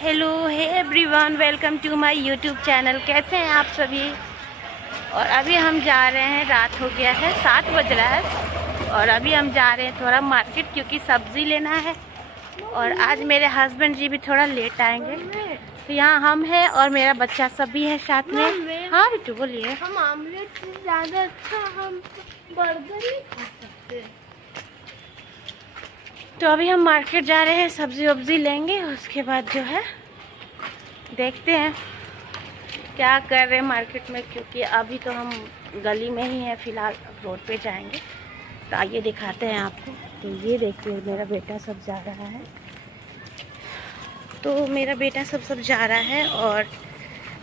Hello hey everyone, welcome to my YouTube channel. कैसे हैं आप सभी। और अभी हम जा रहे हैं, रात हो गया है, 7 बज रहा है और अभी हम जा रहे हैं थोड़ा मार्केट क्योंकि सब्ज़ी लेना है। और आज मेरे हस्बैंड जी भी थोड़ा लेट आएंगे, तो यहाँ हम हैं और मेरा बच्चा सब भी है साथ में। हाँ बिट्टू बोलिए। हम आमलेट से ज़्यादा अच्छा हम बर्गर ही खा सकते हैं। तो अभी हम मार्केट जा रहे हैं, सब्ज़ी वब्ज़ी लेंगे, उसके बाद जो है देखते हैं क्या कर रहे हैं मार्केट में, क्योंकि अभी तो हम गली में ही हैं फ़िलहाल। रोड पे जाएंगे तो आइए दिखाते हैं आपको। तो ये देखिए मेरा बेटा सब जा रहा है, तो मेरा बेटा सब जा रहा है और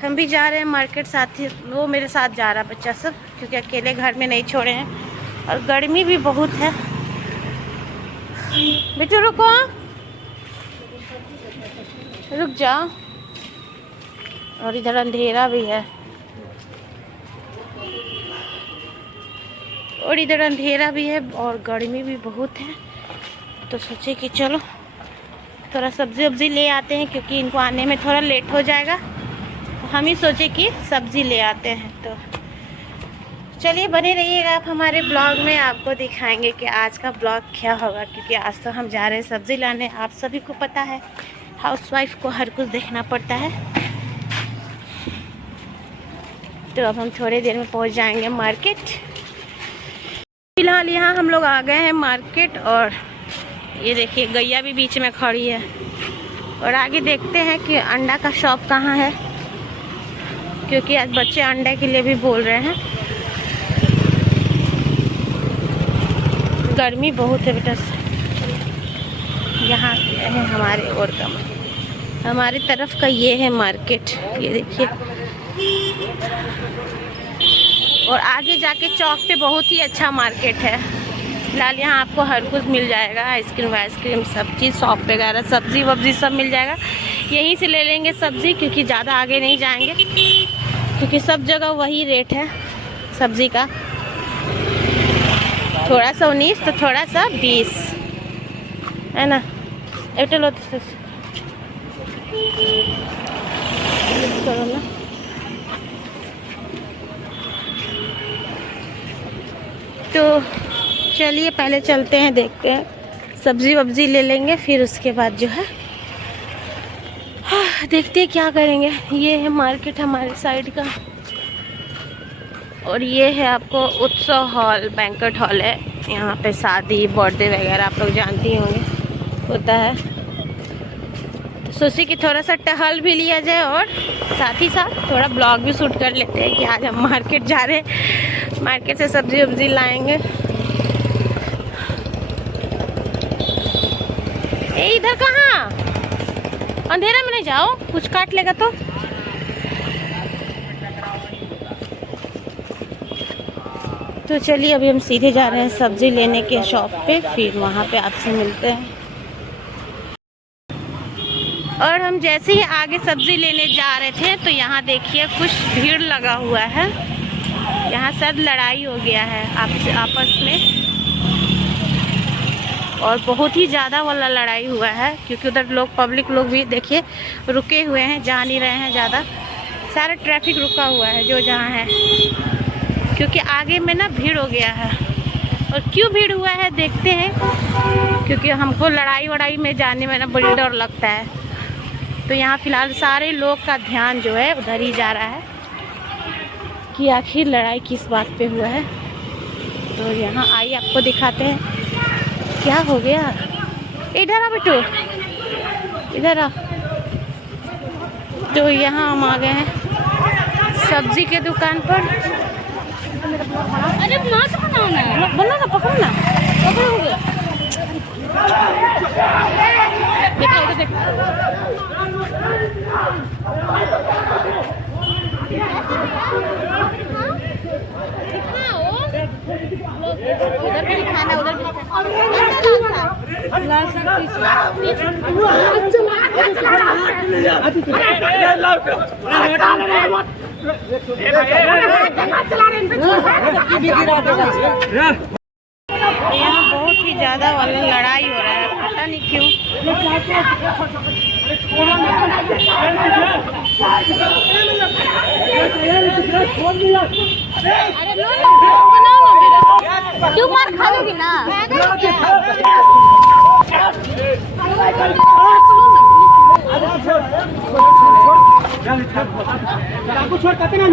हम भी जा रहे हैं मार्केट। साथ ही वो मेरे साथ जा रहा है बच्चा सब, क्योंकि अकेले घर में नहीं छोड़े हैं और गर्मी भी बहुत है। बेटू रुको, रुक जाओ। और इधर अंधेरा भी है और गर्मी भी बहुत है, तो सोचे कि चलो थोड़ा सब्ज़ी वब्ज़ी ले आते हैं, क्योंकि इनको आने में थोड़ा लेट हो जाएगा। तो हम ही सोचे कि सब्ज़ी ले आते हैं। तो चलिए बने रहिएगा आप हमारे ब्लॉग में, आपको दिखाएंगे कि आज का ब्लॉग क्या होगा, क्योंकि आज तो हम जा रहे हैं सब्ज़ी लाने। आप सभी को पता है हाउसवाइफ को हर कुछ देखना पड़ता है। तो अब हम थोड़ी देर में पहुंच जाएंगे मार्केट। फिलहाल यहाँ हम लोग आ गए हैं मार्केट और ये देखिए गैया भी बीच में खड़ी है। और आगे देखते हैं कि अंडा का शॉप कहाँ है, क्योंकि आज बच्चे अंडे के लिए भी बोल रहे हैं। गर्मी बहुत है बेटा। यहाँ है हमारे और हमारी तरफ का ये है मार्केट, ये देखिए। और आगे जाके चौक पे बहुत ही अच्छा मार्केट है। फिलहाल यहाँ आपको हर कुछ मिल जाएगा, आइसक्रीम वाइसक्रीम सब चीज़, शॉप वगैरह, सब्ज़ी वब्ज़ी सब मिल जाएगा। यहीं से ले लेंगे सब्ज़ी, क्योंकि ज़्यादा आगे नहीं जाएंगे, क्योंकि सब जगह वही रेट है सब्ज़ी का। थोड़ा सा 19 तो थोड़ा सा 20 है ना। एयरटेल करो ना। तो चलिए पहले चलते हैं, देखते हैं सब्ज़ी वब्ज़ी ले लेंगे, फिर उसके बाद जो है देखते हैं क्या करेंगे। ये है मार्केट हमारे साइड का और ये है आपको उत्सव हॉल, बैंक्वेट हॉल है। यहाँ पे शादी बर्थडे वगैरह आप लोग जानती होंगे होता है। तो सोचे कि थोड़ा सा टहल भी लिया जाए और साथ ही साथ थोड़ा ब्लॉग भी शूट कर लेते हैं कि आज हम मार्केट जा रहे हैं, मार्केट से सब्ज़ी वब्ज़ी लाएंगे। ए इधर कहाँ, अंधेरा में नहीं जाओ, कुछ काट लेगा तो चलिए अभी हम सीधे जा रहे हैं सब्ज़ी लेने के शॉप पे, फिर वहाँ पे आपसे मिलते हैं। और हम जैसे ही आगे सब्ज़ी लेने जा रहे थे तो यहाँ देखिए कुछ भीड़ लगा हुआ है। यहाँ शायद लड़ाई हो गया है आपस में, और बहुत ही ज़्यादा वाला लड़ाई हुआ है, क्योंकि उधर लोग, पब्लिक लोग भी देखिए रुके हुए हैं, जा नहीं रहे हैं ज़्यादा। सारा ट्रैफिक रुका हुआ है जो जहाँ है, क्योंकि आगे में ना भीड़ हो गया है। और क्यों भीड़ हुआ है देखते हैं, क्योंकि हमको लड़ाई वड़ाई में जाने में ना बड़ी डर लगता है। तो यहाँ फ़िलहाल सारे लोग का ध्यान जो है उधर ही जा रहा है कि आखिर लड़ाई किस बात पे हुआ है। तो यहाँ आइए आपको दिखाते हैं क्या हो गया। इधर आ बेटू, इधर आ। तो यहाँ हम आ गए हैं सब्जी के दुकान पर। अरे मत बनाना, बना ना, पकड़ो ना, पकड़ोगे। देखो इधर देखो, उधर भी खाना, उधर भी यहाँ बहुत ही ज़्यादा वाला लड़ाई हो रहा है, पता नहीं क्यों। अरे लो ना, बनाओ ना मेरा। तू मार खा लोगी ना। छोड़ कहते ना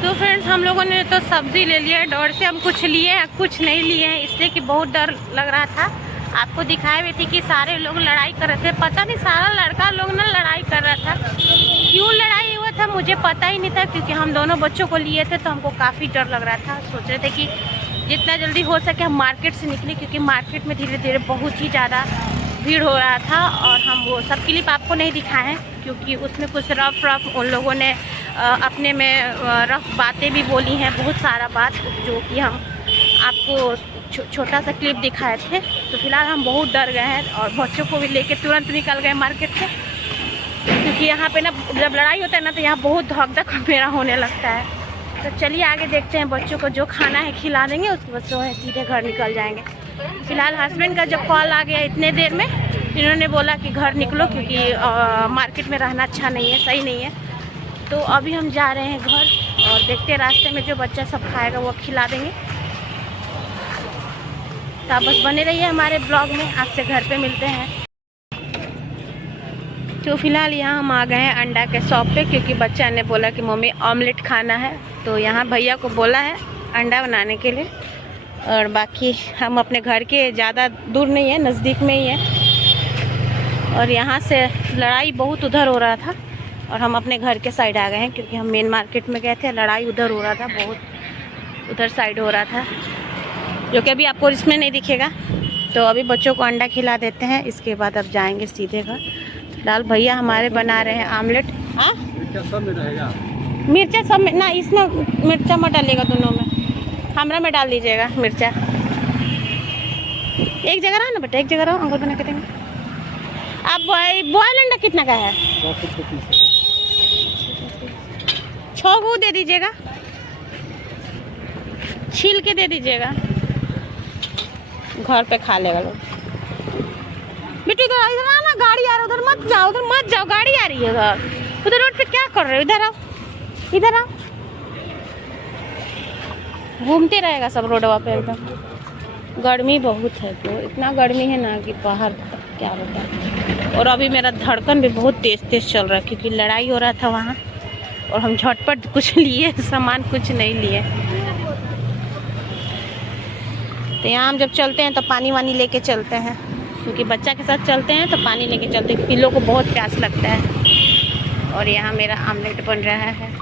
तो फ्रेंड्स हम लोगों ने तो सब्जी ले लिया है, डर से हम कुछ लिए हैं कुछ नहीं लिए हैं, इसलिए कि बहुत डर लग रहा था। आपको दिखाई भी थी कि सारे लोग लड़ाई कर रहे थे, पता नहीं सारा लड़का लोग ना लड़ाई कर रहा था। क्यों लड़ाई हुआ था मुझे पता ही नहीं था, क्योंकि हम दोनों बच्चों को लिए थे तो हमको काफ़ी डर लग रहा था। सोच रहे थे कि जितना जल्दी हो सके हम मार्केट से निकले, क्योंकि मार्केट में धीरे धीरे बहुत ही ज़्यादा भीड़ हो रहा था। और हम वो सब क्लिप आपको नहीं दिखाए हैं, क्योंकि उसमें कुछ रफ उन लोगों ने अपने में रफ बातें भी बोली हैं, बहुत सारा बात, जो कि हम आपको छोटा सा क्लिप दिखाए थे। तो फिलहाल हम बहुत डर गए हैं और बच्चों को भी लेके तुरंत निकल गए मार्केट से, क्योंकि यहाँ पे ना जब लड़ाई होता है ना तो यहाँ बहुत धक मेरा होने लगता है। तो चलिए आगे देखते हैं, बच्चों को जो खाना है खिला देंगे, उसके बाद जो है सीधे घर निकल जाएंगे। फिलहाल हस्बैंड का जब कॉल आ गया इतने देर में, इन्होंने बोला कि घर निकलो, क्योंकि मार्केट में रहना अच्छा नहीं है, सही नहीं है। तो अभी हम जा रहे हैं घर और देखते हैं रास्ते में जो बच्चा सब खाएगा वो खिला देंगे। तो आप बस बने रहिए हमारे ब्लॉग में, आपसे घर पे मिलते हैं। तो फिलहाल यहाँ हम आ गए हैं अंडा के शॉप पे, क्योंकि बच्चा ने बोला कि मम्मी ऑमलेट खाना है। तो यहाँ भैया को बोला है अंडा बनाने के लिए, और बाकी हम अपने घर के ज़्यादा दूर नहीं है, नज़दीक में ही है। और यहाँ से लड़ाई बहुत उधर हो रहा था और हम अपने घर के साइड आ गए हैं, क्योंकि हम मेन मार्केट में गए थे, लड़ाई उधर हो रहा था, बहुत उधर साइड हो रहा था, जो कि अभी आपको इसमें नहीं दिखेगा। तो अभी बच्चों को अंडा खिला देते हैं, इसके बाद अब जाएंगे सीधे घर। फिलहाल भैया हमारे बना रहे हैं आमलेट। हाँ सब में रहेगा, मिर्चा सब में ना, इसमें मिर्चा मत डालिएगा, दोनों में हमरा में डाल दीजिएगा मिर्चा। एक जगह रहो ना बेटा, एक जगह रहो, अंकुर बना के देंगे। अब बॉयल अंडा कितना का है? 6 गो दे दीजिएगा, छील के दे दीजिएगा, घर पे खा लेगा लोग। बेटी इधर इधर आना, गाड़ी आ रहा है, उधर मत जाओ, गाड़ी आ रही है उधर रोड पे क्या कर रहे हो? इधर आओ, घूमते रहेगा सब रोडवा पे एकदम। गर्मी बहुत है, तो इतना गर्मी है ना कि बाहर क्या बताएं। और अभी मेरा धड़कन भी बहुत तेज चल रहा है, क्योंकि लड़ाई हो रहा था वहाँ, और हम झटपट कुछ लिए सामान, कुछ नहीं लिए। तो यहाँ हम जब चलते हैं तो पानी वानी लेके चलते हैं, क्योंकि बच्चा के साथ चलते हैं तो पानी लेके चलते हैं, क्योंकि लोग को बहुत प्यास लगता है। और यहाँ मेरा आमलेट बन रहा है,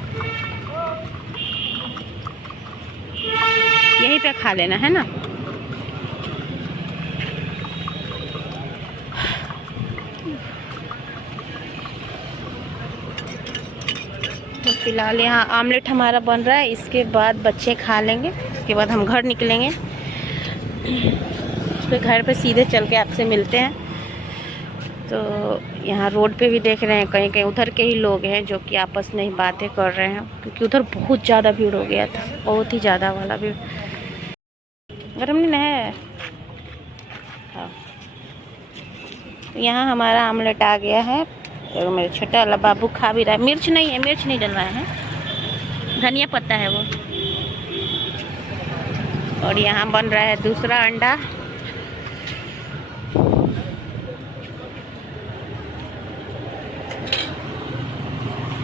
यहीं पे खा लेना है ना। तो फिलहाल यहाँ आमलेट हमारा बन रहा है, इसके बाद बच्चे खा लेंगे, इसके बाद हम घर निकलेंगे। फिर घर पे सीधे चल के आपसे मिलते हैं। तो यहाँ रोड पे भी देख रहे हैं कहीं कहीं उधर के ही लोग हैं जो कि आपस में ही बातें कर रहे हैं, क्योंकि उधर बहुत ज़्यादा भीड़ हो गया था, बहुत ही ज़्यादा वाला भीड़। गर्म नहीं है। हाँ, यहाँ हमारा आमलेट आ गया है, और मेरे छोटा वाला बाबू खा भी रहा है। मिर्च नहीं है, मिर्च नहीं डल रहा है, धनिया पत्ता है वो। और यहाँ बन रहा है दूसरा अंडा।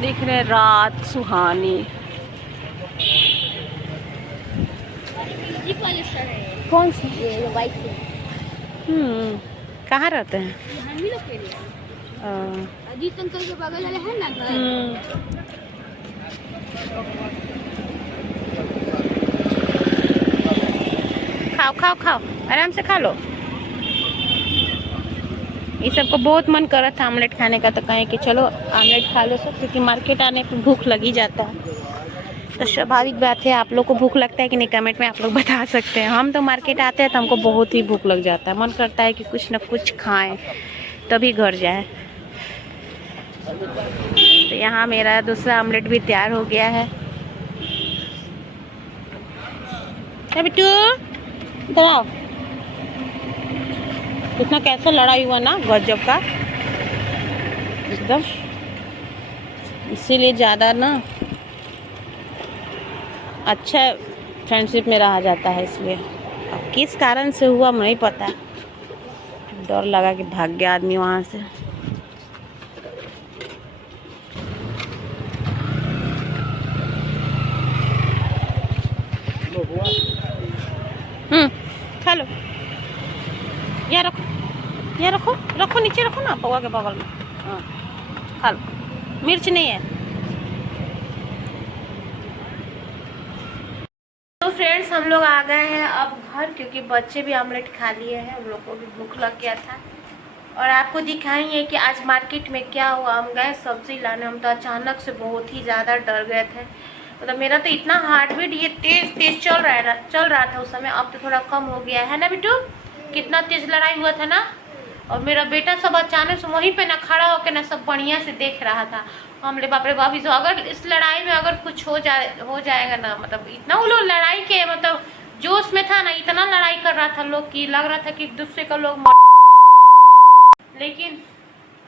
देख रहे हैं रात सुहानी। कौन सी? ये वाइट। कहाँ रहते हैं? अजीत अंकल के बगल वाले हैं ना घर। खाओ खाओ खाओ, आराम से खा लो। ये सबको बहुत मन कर रहा था आमलेट खाने का, तो कहें कि चलो आमलेट खा लो सब, क्योंकि मार्केट आने पर भूख लगी जाता है। तो स्वाभाविक बात है, आप लोग को भूख लगता है कि नहीं कमेंट में आप लोग बता सकते हैं। हम तो मार्केट आते हैं तो हमको बहुत ही भूख लग जाता है, मन करता है कि कुछ ना कुछ खाएं तभी घर जाए। तो यहाँ मेरा दूसरा आमलेट भी तैयार हो गया है। बिट्टू इधर आओ। इतना कैसा लड़ाई हुआ ना गजब का एकदम, इसीलिए ज़्यादा ना अच्छा फ्रेंडशिप में रहा जाता है। इसलिए अब किस कारण से हुआ नहीं पता, डर लगा कि भाग गया आदमी वहाँ से। खा लो, यहाँ रखो, यहाँ रखो, रखो नीचे रखो ना पौवा के बगल में। हाँ खा लो, मिर्च नहीं है। तो फ्रेंड्स हम लोग आ गए हैं अब घर, क्योंकि बच्चे भी आमलेट खा लिए हैं, उन लोग को भी भूख लग गया था। और आपको दिखाएंगे कि आज मार्केट में क्या हुआ। हम गए सब्जी लाने, हम तो अचानक से बहुत ही ज़्यादा डर गए थे। मतलब मेरा तो इतना हार्ट बीट ये तेज चल रहा था उस समय। अब तो थोड़ा कम हो गया है ना बिट्टू, कितना तेज लड़ाई हुआ था ना। और मेरा बेटा सब अचानक से वहीं पे ना खड़ा होकर ना सब बढ़िया से देख रहा था। हमले बाप रे बाप, अगर इस लड़ाई में अगर कुछ हो जाएगा ना, मतलब इतना वो लोग लड़ाई के मतलब जोश में था ना, इतना लड़ाई कर रहा था लोग कि लग रहा था कि एक दूसरे का लोग लेकिन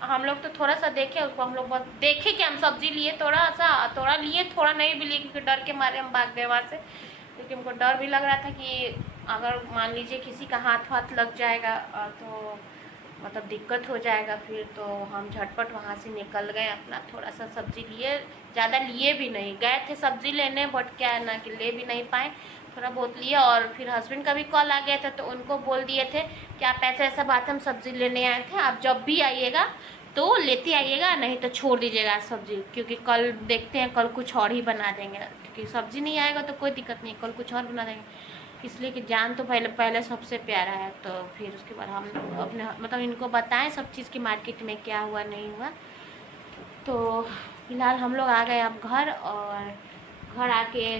हम लोग तो थोड़ा सा देखे उसको, हम लोग बहुत देखे कि हम सब्जी लिए, थोड़ा लिए, थोड़ा नहीं भी लिए, क्योंकि डर के मारे हम भाग गए वहाँ से। क्योंकि हमको डर भी लग रहा था कि अगर मान लीजिए किसी का हाथ लग जाएगा तो मतलब दिक्कत हो जाएगा फिर। तो हम झटपट वहाँ से निकल गए, अपना थोड़ा सा सब्जी लिए, ज़्यादा लिए भी नहीं, गए थे सब्जी लेने बट क्या है ना कि ले भी नहीं पाए, थोड़ा बहुत लिया। और फिर हस्बैंड का भी कॉल आ गया था तो उनको बोल दिए थे कि आप ऐसा बात, हम सब्जी लेने आए थे, आप जब भी आइएगा तो लेते आइएगा, नहीं तो छोड़ दीजिएगा सब्जी, क्योंकि कल देखते हैं, कल कुछ और ही बना देंगे। क्योंकि सब्जी नहीं आएगा तो कोई दिक्कत नहीं, कल कुछ और बना देंगे, इसलिए कि जान तो पहले सबसे प्यारा है। तो फिर उसके बाद हम अपने मतलब इनको बताएं सब चीज़ की मार्केट में क्या हुआ नहीं हुआ। तो फिलहाल हम लोग आ गए अब घर, और घर आके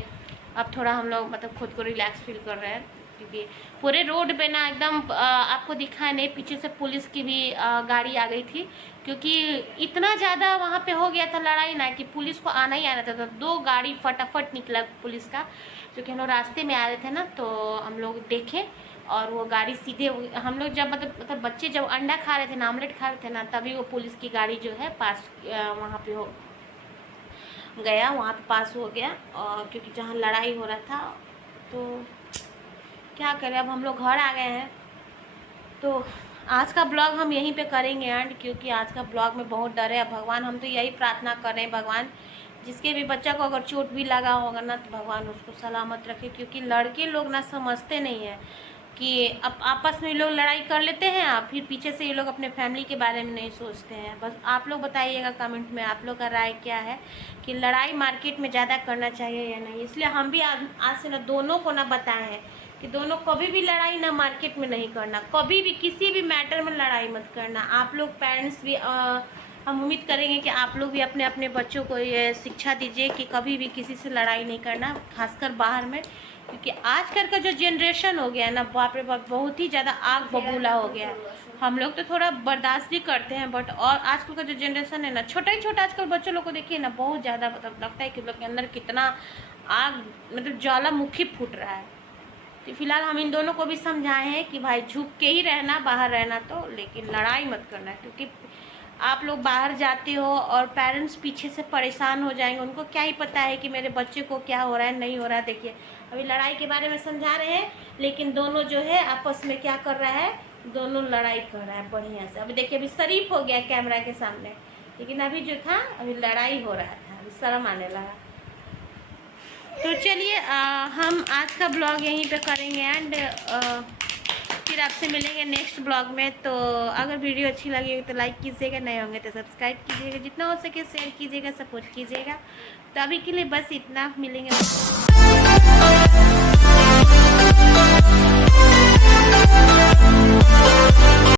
अब थोड़ा हम लोग मतलब खुद को रिलैक्स फील कर रहे हैं, क्योंकि पूरे रोड पे ना एकदम आपको दिखा नहीं, पीछे से पुलिस की भी गाड़ी आ गई थी। क्योंकि इतना ज़्यादा वहाँ पे हो गया था लड़ाई ना कि पुलिस को आना ही आना था। तो 2 गाड़ी फटाफट निकला पुलिस का, क्योंकि हम लोग रास्ते में आ रहे थे ना, तो हम लोग देखे और वो गाड़ी सीधे, हम लोग जब मतलब बच्चे जब अंडा खा रहे थे ना, आमलेट खा रहे थे ना, तभी वो पुलिस की गाड़ी जो है पास वहाँ पे हो गया, वहाँ पे पास हो गया। और क्योंकि जहाँ लड़ाई हो रहा था, तो क्या करें, अब हम लोग घर आ गए हैं। तो आज का ब्लॉग हम यहीं पे करेंगे एंड, क्योंकि आज का ब्लॉग में बहुत डर है। भगवान हम तो यही प्रार्थना कर रहे हैं, भगवान जिसके भी बच्चा को अगर चोट भी लगा होगा ना, तो भगवान उसको सलामत रखे। क्योंकि लड़के लोग ना समझते नहीं हैं कि अब आपस में लोग लड़ाई कर लेते हैं, फिर पीछे से ये लोग अपने फैमिली के बारे में नहीं सोचते हैं। बस आप लोग बताइएगा कमेंट में आप लोग का राय क्या है कि लड़ाई मार्केट में ज़्यादा करना चाहिए या नहीं। इसलिए हम भी आज से ना दोनों को ना बताए हैं कि दोनों कभी भी लड़ाई ना मार्केट में नहीं करना, कभी भी किसी भी मैटर में लड़ाई मत करना। आप लोग पेरेंट्स भी हम उम्मीद करेंगे कि आप लोग भी अपने अपने बच्चों को ये शिक्षा दीजिए कि कभी भी किसी से लड़ाई नहीं करना, खासकर बाहर में। क्योंकि आजकल का जो जनरेशन हो गया है ना, बाप रे बाप, बहुत ही ज़्यादा आग बबूला हो गया है। हम लोग तो थोड़ा बर्दाश्त भी करते हैं, बट और आजकल का जो जनरेशन है ना, छोटा आजकल बच्चों लोग को देखिए ना, बहुत ज़्यादा मतलब लगता है कि लोग के अंदर कितना आग मतलब ज्वालामुखी फूट रहा है। तो फिलहाल हम इन दोनों को भी समझाए हैं कि भाई झुक के ही रहना, बाहर रहना तो, लेकिन लड़ाई मत करना। क्योंकि आप लोग बाहर जाते हो और पेरेंट्स पीछे से परेशान हो जाएंगे, उनको क्या ही पता है कि मेरे बच्चे को क्या हो रहा है नहीं हो रहा है। देखिए अभी लड़ाई के बारे में समझा रहे हैं, लेकिन दोनों जो है आपस में क्या कर रहा है, दोनों लड़ाई कर रहा है बढ़िया से। अभी देखिए अभी शरीफ हो गया कैमरा के सामने, लेकिन अभी जो था अभी लड़ाई हो रहा था, अभी शर्म आने लगा। तो चलिए हम आज का ब्लॉग यहीं पे करेंगे एंड फिर आपसे मिलेंगे नेक्स्ट ब्लॉग में। तो अगर वीडियो अच्छी लगी तो लाइक कीजिएगा, नए होंगे तो सब्सक्राइब कीजिएगा, जितना हो सके शेयर कीजिएगा, सपोर्ट कीजिएगा। तो अभी के लिए बस इतना, मिलेंगे।